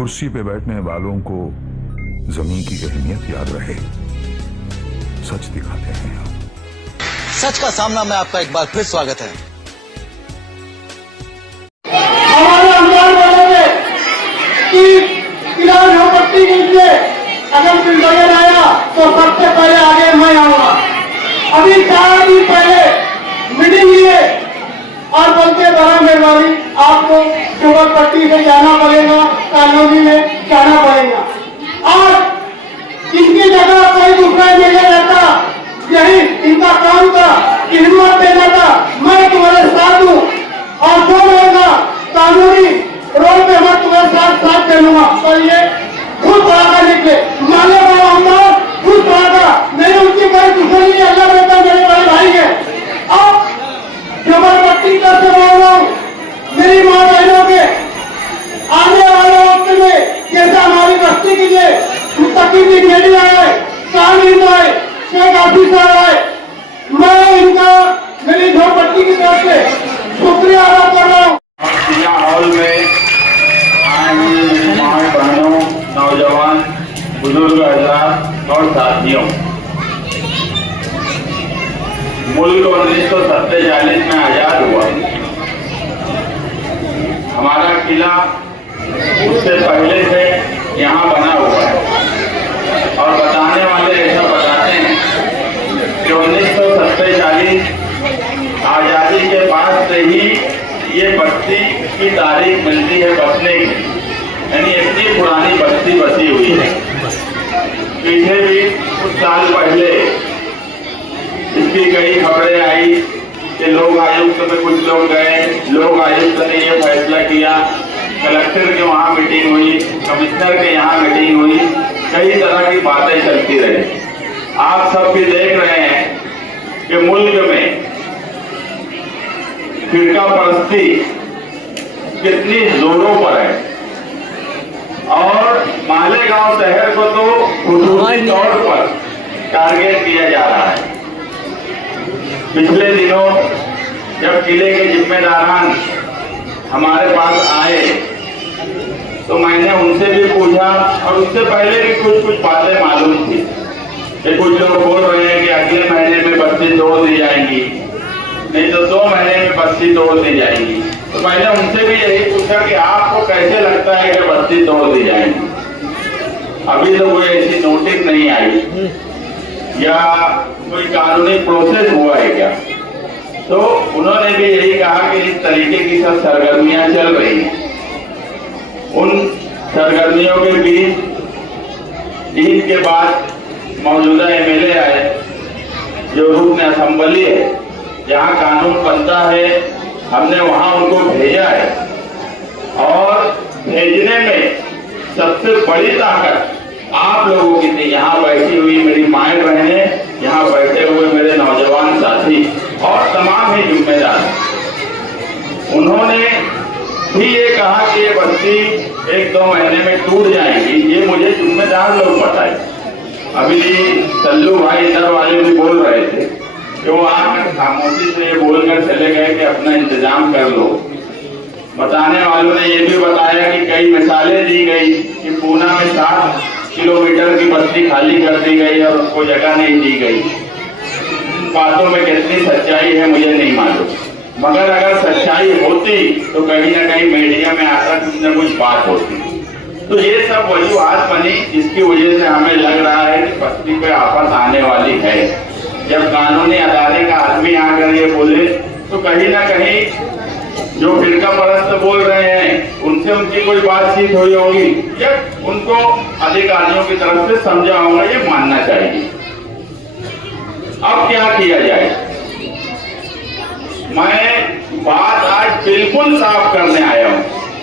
कुर्सी पे बैठने वालों को जमीन की अहमियत याद रहे, सच दिखाते हैं हम। सच का सामना में आपका एक बार फिर स्वागत है। हमारे अंदर बोलेंगे कि किला झोपड़ी के लिए अगर बिल्डर आया तो सबसे पहले आगे मैं आऊंगा। अभी 4 दिन पहले मीटिंग लिए और बोलते बड़ा मेहरबानी आपको झोपड़ी से जाना पड़ेगा, कॉलोनी में जाना पड़ेगा और इनकी जगह कोई दूसरा नहीं रहता। यही इनका काम था कि हिम्मत देना था, मैं तुम्हारे साथ हूँ और जो रहेगा कानूनी रोड पे मैं तुम्हारे साथ चलूंगा। और ये खुद पढ़ाकर निकले, माले बाबा हम खुद पढ़ाकर, नहीं उनकी कोई दुश्मनी नहीं, अल्लाह बेटा मेरे बड़े भाई है। अब जबरदस्ती करके बोल रहा हूँ मेरी माँ बहनों के आने वाले वक्त में जैसे हमारी बस्ती के लिए मुस्तकिल खेली आए, कानून आए, शेख ऑफिसर आए, मैं इनका मेरी झोपड़ी की तरफ से शुक्रिया अदा कर रहा हूँ। हॉल में आए हुए माँ बहनों, नौजवान, बुजुर्ग हजरात और साथियों, मुल्क 1947 में आजाद हुआ। हमारा किला उससे पहले से यहाँ बना हुआ है और बताने वाले ऐसा बताते हैं कि 1947 आजादी के बाद से ही ये बस्ती की तारीख मिलती है बसने की, यानी इतनी पुरानी बस्ती बसी हुई है। पीछे भी कुछ साल पहले इसकी कई खबरें आई कि लोग आयुक्त में कुछ लोग गए, लोग आयुक्त ने ये फैसला किया, कलेक्टर के वहाँ मीटिंग हुई, कमिश्नर के यहाँ मीटिंग हुई, कई तरह की बातें चलती रही। आप सब भी देख रहे हैं कि मुल्क में फिरका परस्ती कितनी जोरों पर है और मालेगांव शहर को तो खुसूसी तौर पर टारगेट किया जा रहा है। पिछले दिनों जब किले के जिम्मेदारान हमारे पास आए तो मैंने उनसे भी पूछा और उससे पहले भी कुछ बातें मालूम थी कि कुछ लोग बोल रहे हैं कि अगले महीने में बस्ती तोड़ दी जाएंगी, नहीं तो 2 महीने में बस्ती तोड़ दी जाएंगी। तो मैंने उनसे भी यही पूछा कि आपको कैसे लगता है कि बस्ती तोड़ दी जाएंगी? अभी तो कोई ऐसी नोटिस नहीं आई या कोई कानूनी प्रोसेस हुआ है क्या? तो उन्होंने भी यही कहा कि इस तरीके की सब सरगर्मियां चल रही हैं। उन सरगर्मियों के बीच ईद के बाद मौजूदा एमएलए आए जो रुकन असेंबली है, जहाँ कानून बनता है, हमने वहाँ उनको भेजा है और भेजने में सबसे बड़ी ताकत आप लोगों की थी। यहाँ बैठी हुई मेरी माएँ बहनें, यहाँ बैठे हुए मेरे नौजवान साथी और तमाम ही जिम्मेदार, उन्होंने भी ये कहा कि ये बस्ती 1-2 महीने में टूट जाएगी। ये मुझे जिम्मेदार लोग बताए। अभी सल्लू भाई इधर वाले भी बोल रहे थे कि वो आकर खामोशी से ये बोलकर चले गए कि अपना इंतजाम कर लो। बताने वालों ने ये भी बताया कि कई मिसालें दी गई कि पूना में 7 किलोमीटर की बस्ती खाली कर दी गई और उसको जगह नहीं दी गई। बातों में कितनी सच्चाई है मुझे नहीं मालूम, मगर अगर सच्चाई होती तो कहीं ना कहीं मीडिया में आकर कुछ न कुछ बात होती। तो ये सब वजूहात बनी जिसकी वजह से हमें लग रहा है कि बस्ती पे आफत आने वाली है। जब कानूनी अदारे का आदमी आकर ये बोले तो कहीं ना कहीं जो फिरका परस्त बोल रहे हैं उनसे उनकी कोई बातचीत हुई होगी या उनको अधिकारियों की तरफ से समझा होगा, ये मानना चाहिए। अब क्या किया जाए? मैं बात आज बिल्कुल साफ करने आया हूँ।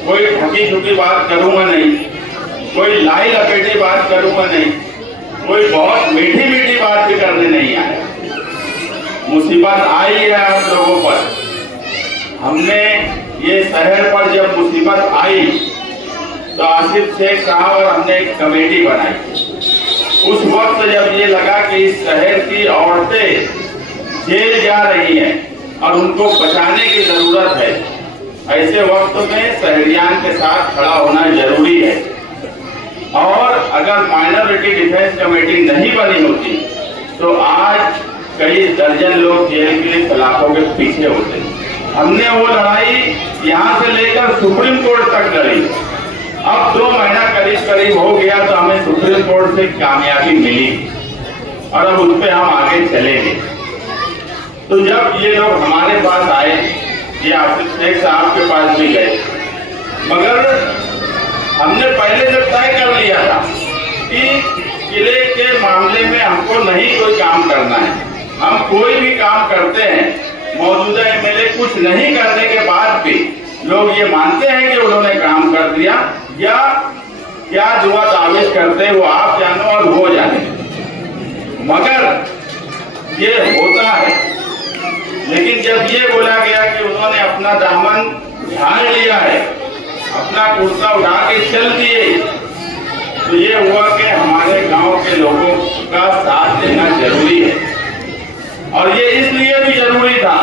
कोई ठगी छुकी बात करूंगा नहीं, कोई लाई लपेटी बात करूंगा नहीं, कोई बहुत मीठी मीठी बात भी करने नहीं आया। मुसीबत आई है आप लोगों पर। हमने ये शहर पर जब मुसीबत आई तो आसिफ शेख साहब और हमने एक कमेटी बनाई। उस वक्त जब ये लगा कि इस शहर की औरतें जेल जा रही हैं और उनको बचाने की जरूरत है, ऐसे वक्त में शहरियान के साथ खड़ा होना जरूरी है। कमेटी नहीं बनी होती तो आज कई दर्जन लोग जेल के सलाखों के पीछे होते। हमने वो लड़ाई यहाँ से लेकर सुप्रीम कोर्ट तक लड़ी। अब 2 महीना करीब हो गया तो हमें सुप्रीम कोर्ट से कामयाबी मिली और अब उस पर हम आगे चलेंगे। तो जब ये लोग हमारे पास आए, ये आसिफ शेख साहब के पास भी गए, मगर हमने पहले से तय कर लिया था कि किले के मामले में हमको नहीं कोई काम करना है। हम कोई भी काम करते हैं, मौजूदा एमएलए कुछ नहीं करने के बाद भी लोग ये मानते हैं कि उन्होंने काम कर दिया, या क्या दुआ तावीज करते वो आप जानो और वो जाने, मगर ये होता है। लेकिन जब ये बोला गया कि उन्होंने अपना दामन झाड़ लिया है, अपना कुर्ता उठा के चल दिए, तो ये हुआ कि हमारे गांव के लोगों का साथ देना जरूरी है। और ये इसलिए भी जरूरी था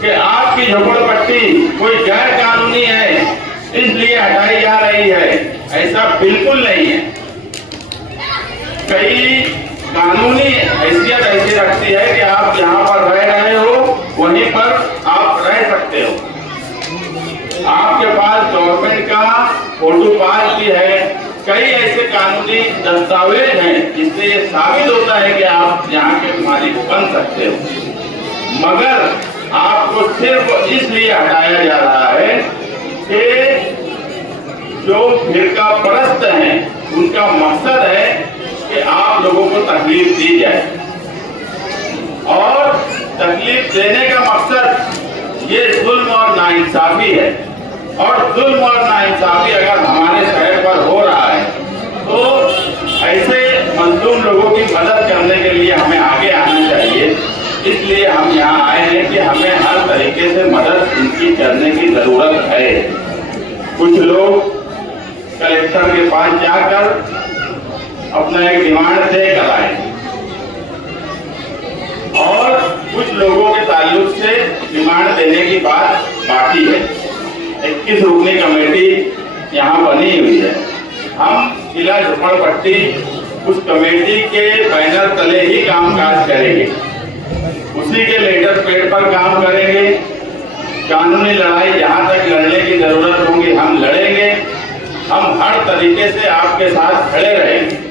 कि आपकी झोपड़पट्टी कोई गैर कानूनी है इसलिए हटाई जा रही है, ऐसा बिल्कुल नहीं है। कई कानूनी हैसियत ऐसी रखती है कि आप जहां पर रह रहे हो वहीं पर आप रह सकते हो। आपके पास गवर्नमेंट का फोटो पास भी है, कई ऐसे कानूनी दस्तावेज हैं जिससे ये साबित होता है कि आप यहाँ के मालिक बन सकते हो, मगर आपको सिर्फ इसलिए हटाया जा रहा है कि जो फिरका परस्त हैं उनका मकसद है कि आप लोगों को तकलीफ दी जाए, और तकलीफ देने का मकसद ये जुल्म और नाइंसाफी है। और जुल्म और नाइंसाफी अगर हमारे शहर पर हो रहा है तो ऐसे मजलूम लोगों की मदद करने के लिए हमें आगे आना चाहिए। इसलिए हम यहाँ आए हैं कि हमें हर तरीके से मदद इनकी करने की जरूरत है। कुछ लोग कलेक्टर के पास जाकर अपना एक डिमांड दे कर आए और कुछ लोगों के ताल्लुक से डिमांड देने की बात बाकी है। 21 रुकनी कमेटी यहाँ बनी हुई है। हम जिला झोपड़पट्टी उस कमेटी के बैनर तले ही कामकाज करेंगे, उसी के लेटर पेड पर काम करेंगे। कानूनी लड़ाई जहाँ तक लड़ने की जरूरत होगी हम लड़ेंगे, हम हर तरीके से आपके साथ खड़े रहेंगे।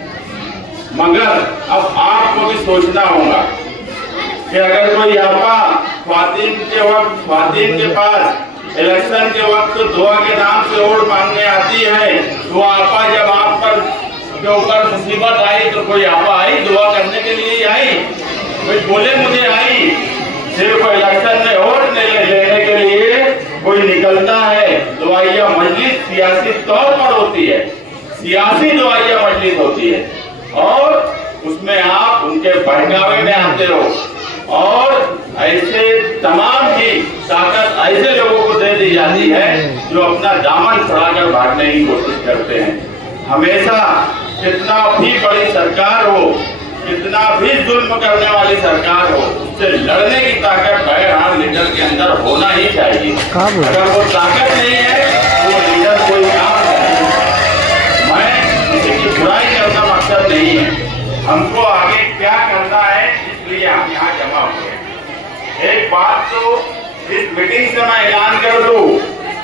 मगर अब आपको भी सोचना होगा कि अगर कोई आपा ख्वातीन के पास इलेक्शन के वक्त दुआ के नाम से वोट मांगने आती है, तो आपा जब आप पर के ऊपर मुसीबत आई तो कोई आपा आई दुआ करने के लिए आई? कोई बोले मुझे आई? सिर्फ इलेक्शन में वोट लेने के लिए कोई निकलता है। दुआइया मजलिस सियासी तौर पर होती है, सियासी दुआइया मजलिस होती है, और उसमें आप उनके बहकावे में आते हो, और ऐसे तमाम ही ताकत ऐसे लोगों को दे दी जाती है जो अपना दामन छुड़ाकर भागने की कोशिश करते हैं। हमेशा कितना भी बड़ी सरकार हो, कितना भी जुल्म करने वाली सरकार हो, उससे लड़ने की ताकत बहरहाल लीडर के अंदर होना ही चाहिए। अगर वो ताकत नहीं है तो वो लीडर कोई काम नहीं। मैं किसी की बुराई करना मकसद नहीं है, हमको आगे क्या करना है इसलिए हम यहाँ जमा हुए। एक बात तो इस मीटिंग से मैं ऐलान कर दूं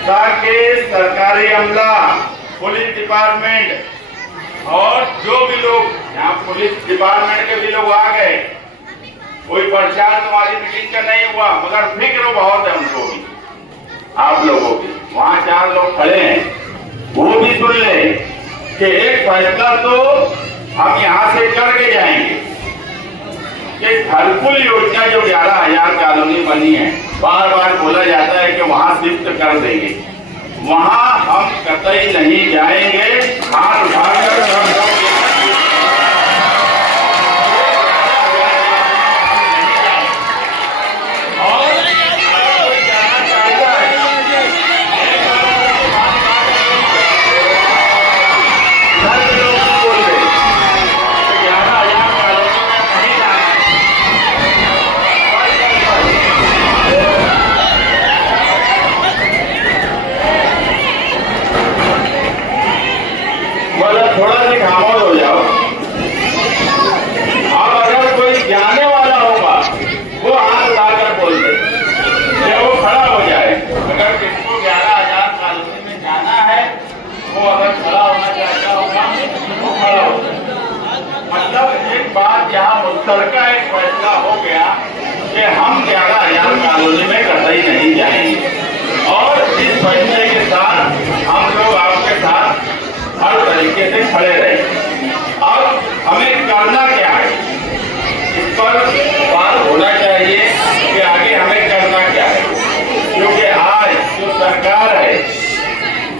ताकि सरकारी अमला, पुलिस डिपार्टमेंट और जो भी लोग यहाँ पुलिस डिपार्टमेंट के भी लोग आ गए, कोई प्रचार तुम्हारी मीटिंग का नहीं हुआ, मगर फिक्र बहुत है उनको भी, आप लोगों की। वहाँ 4 लोग खड़े हैं, वो भी सुन ले कि एक फैसला तो हम यहाँ से करके जाएंगे कि घरकुल योजना जो 11,000 कॉलोनी बनी है, बार बार बोला जाता है कि वहाँ शिफ्ट कर देंगे, वहाँ हम कतई नहीं जाएंगे। हाथ उठाकर सब लोग थोड़ा सा खामोश हो जाओ। स्तर का एक फैसला हो गया कि हम 11,000 कॉलोनी में कतई नहीं जाएंगे और इस फैसले के साथ हम लोग आपके साथ हर तरीके से खड़े रहे। अब हमें करना क्या है, इस पर बात होना चाहिए कि आगे हमें करना क्या है, क्योंकि आज जो सरकार है,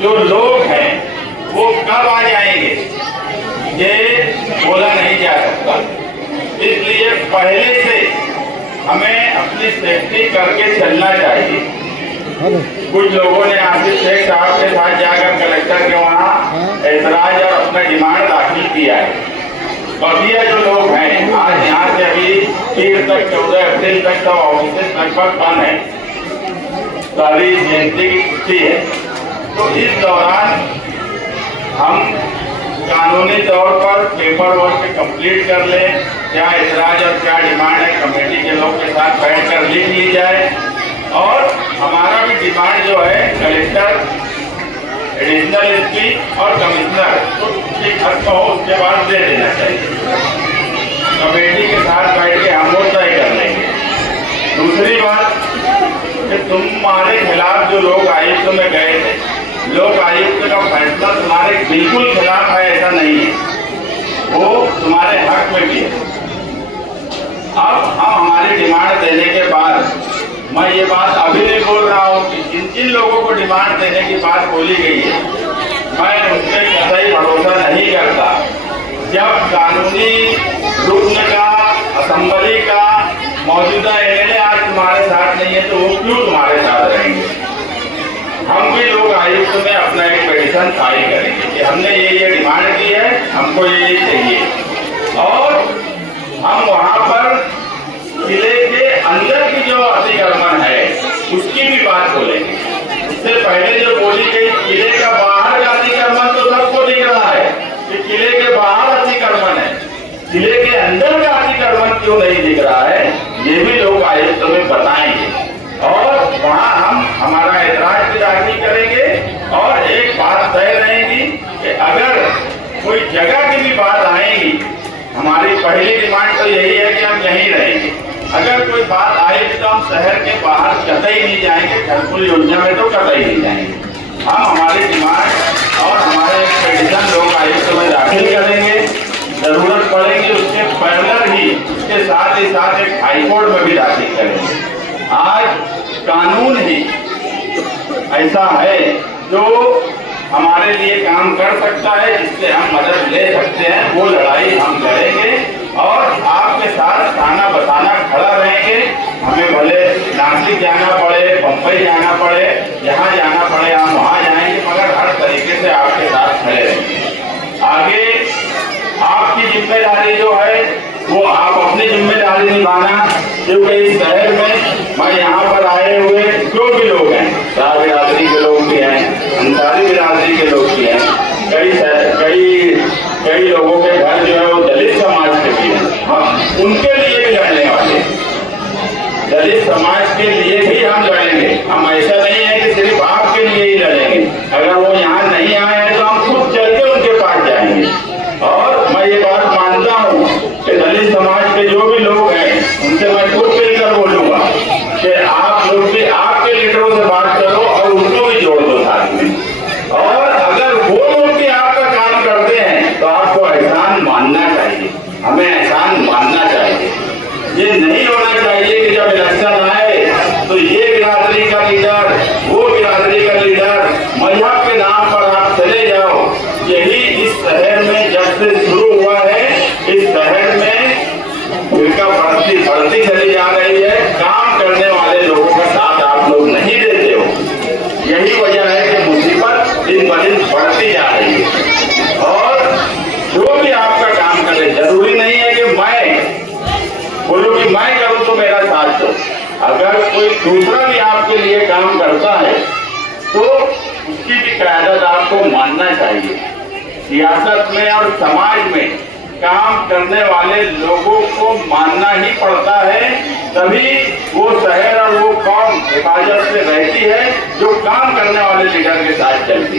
जो लोग हैं, वो कब आ जाएंगे ये बोला नहीं जा सकता। इसलिए पहले से हमें अपनी सेफ्टी करके चलना चाहिए। कुछ लोगों ने आसिफ शेख साहब के साथ जाकर कलेक्टर के वहाँ ऐतराज और अपना डिमांड दाखिल किया है। बकिया जो लोग हैं, आज यहाँ से अभी 3 तक 14 अप्रैल तक सब ऑफिस लगभग बंद है, सारी जयंती की छुट्टी है। तो इस दौरान हम कानूनी तौर पर पेपर वर्क कंप्लीट कर लें, क्या ऐतराज और क्या डिमांड है कमेटी के लोग के साथ बैठ कर लिख ली जाए और हमारा भी डिमांड जो है कलेक्टर, एडिशनल एसपी और कमिश्नर की खत्म हो उसके बाद दे देना चाहिए। कमेटी के साथ बैठ के हम लोग तय कर लेंगे। दूसरी बात कि तुम्हारे खिलाफ जो लोग आयुक्त में गए थे, लोक आयुक्त का फैसला तुम्हारे बिल्कुल खिलाफ है ऐसा नहीं है, वो तुम्हारे हक में भी है। अब हम हमारी डिमांड देने के बाद, मैं ये बात अभी नहीं बोल रहा हूँ कि जिन जिन लोगों को डिमांड देने की बात बोली गई है, मैं उनसे कतई भरोसा नहीं करता। जब कानूनी रुकन का, असेंबली का मौजूदा एमएलए आज तुम्हारे साथ नहीं है तो वो क्यों तुम्हारे साथ रहेंगे। हम भी लोग आयुक्त में अपना एक पिटीशन फाइल करेंगे कि हमने ये डिमांड की है, हमको ये चाहिए और हम वहां पर किले के अंदर की जो अतिक्रमण है उसकी भी बात बोलेंगे। इससे पहले जो बोली गई किले का बाहर का अतिक्रमण तो सबको दिख रहा है कि किले के बाहर अतिक्रमण है, किले के अंदर का अतिक्रमण क्यों नहीं दिख रहा है, ये भी लोग आयुक्त में बताएंगे और वहाँ हम हमारा ऐतराज भी दाखिल करेंगे। और एक बात तय रहेगी कि अगर कोई जगह की भी बात आएगी, हमारी पहली डिमांड तो यही है कि हम यहीं रहेंगे। अगर कोई बात आएगी तो हम शहर के बाहर कतई नहीं जाएंगे, घरकुल योजना में तो कतई नहीं जाएंगे। हम हमारी डिमांड और हमारे पिटीशन लोग आयुक्त में दाखिल करेंगे, जरूरत पड़ेगी उसके पहले ही उसके साथ ही साथ एक हाईकोर्ट में भी दाखिल करेंगे। आज कानून ही ऐसा है जो हमारे लिए काम कर सकता है, जिससे हम मदद ले सकते हैं, वो लड़ाई हम लड़ेंगे और आपके साथ खाना बताना खड़ा रहेंगे। हमें भले नासिक जाना पड़े, बम्बई जाना पड़े, जहाँ जाना पड़े हम वहाँ जाएंगे, मगर हर तरीके से आपके साथ खड़े रहेंगे। आगे आपकी जिम्मेदारी जो है वो आप अपनी जिम्मेदारी निभाना, क्योंकि इस शहर में मैं यहाँ पर आए हुए जो भी लोग हैं, शाह बिरादरी के लोग भी हैं, अंसारी बिरादरी के लोग भी हैं, कई लोगों के घर जो है वो दलित समाज के भी हैं, हम उनके लिए भी लड़ने वाले हैं। दलित समाज के लिए भी हम लड़ेंगे। हम ऐसा नहीं है कि सिर्फ आपके लिए ही लड़ेंगे, अगर वो यहाँ नहीं आए हैं तो हम खुद चल के उनके पास जाएंगे। और मैं ये बात मानता हूँ कि दलित समाज के जो भी लोग हैं उनसे मैं खुद मिलकर बोलूंगा कि आप लोग भी आपके लीडरों से बात करो और उनको भी जोड़ दो साथ में। और अगर वो लोग भी आपका काम करते हैं तो आपको एहसान मानना चाहिए, हमें एहसान मानना चाहिए। ये नहीं होना चाहिए कि जब इलेक्शन आए तो ये बिरादरी का लीडर, वो बिरादरी का लीडर, मजहब के नाम पर आप चले जाओ। यही इस शहर में जब से शुरू हुआ है, इस शहर में फिरका बढ़ती चली जा रही है। काम करने वाले लोगों का साथ आप लोग नहीं देते हो, यही वजह है कि मुसीबत दिन ब दिन बढ़ती जा रही है। और जो भी आपका काम करे, जरूरी नहीं है कि मैं बोलूं कि मैं करूं तो मेरा साथ दो। अगर कोई दूसरा भी आपके लिए काम करता है तो उसकी भी क़यादत आपको मानना चाहिए। सियासत में और समाज में काम करने वाले लोगों को मानना ही पड़ता है, तभी वो शहर और वो कौम हिफाजत से रहती है जो काम करने वाले लीडर के साथ चलती है।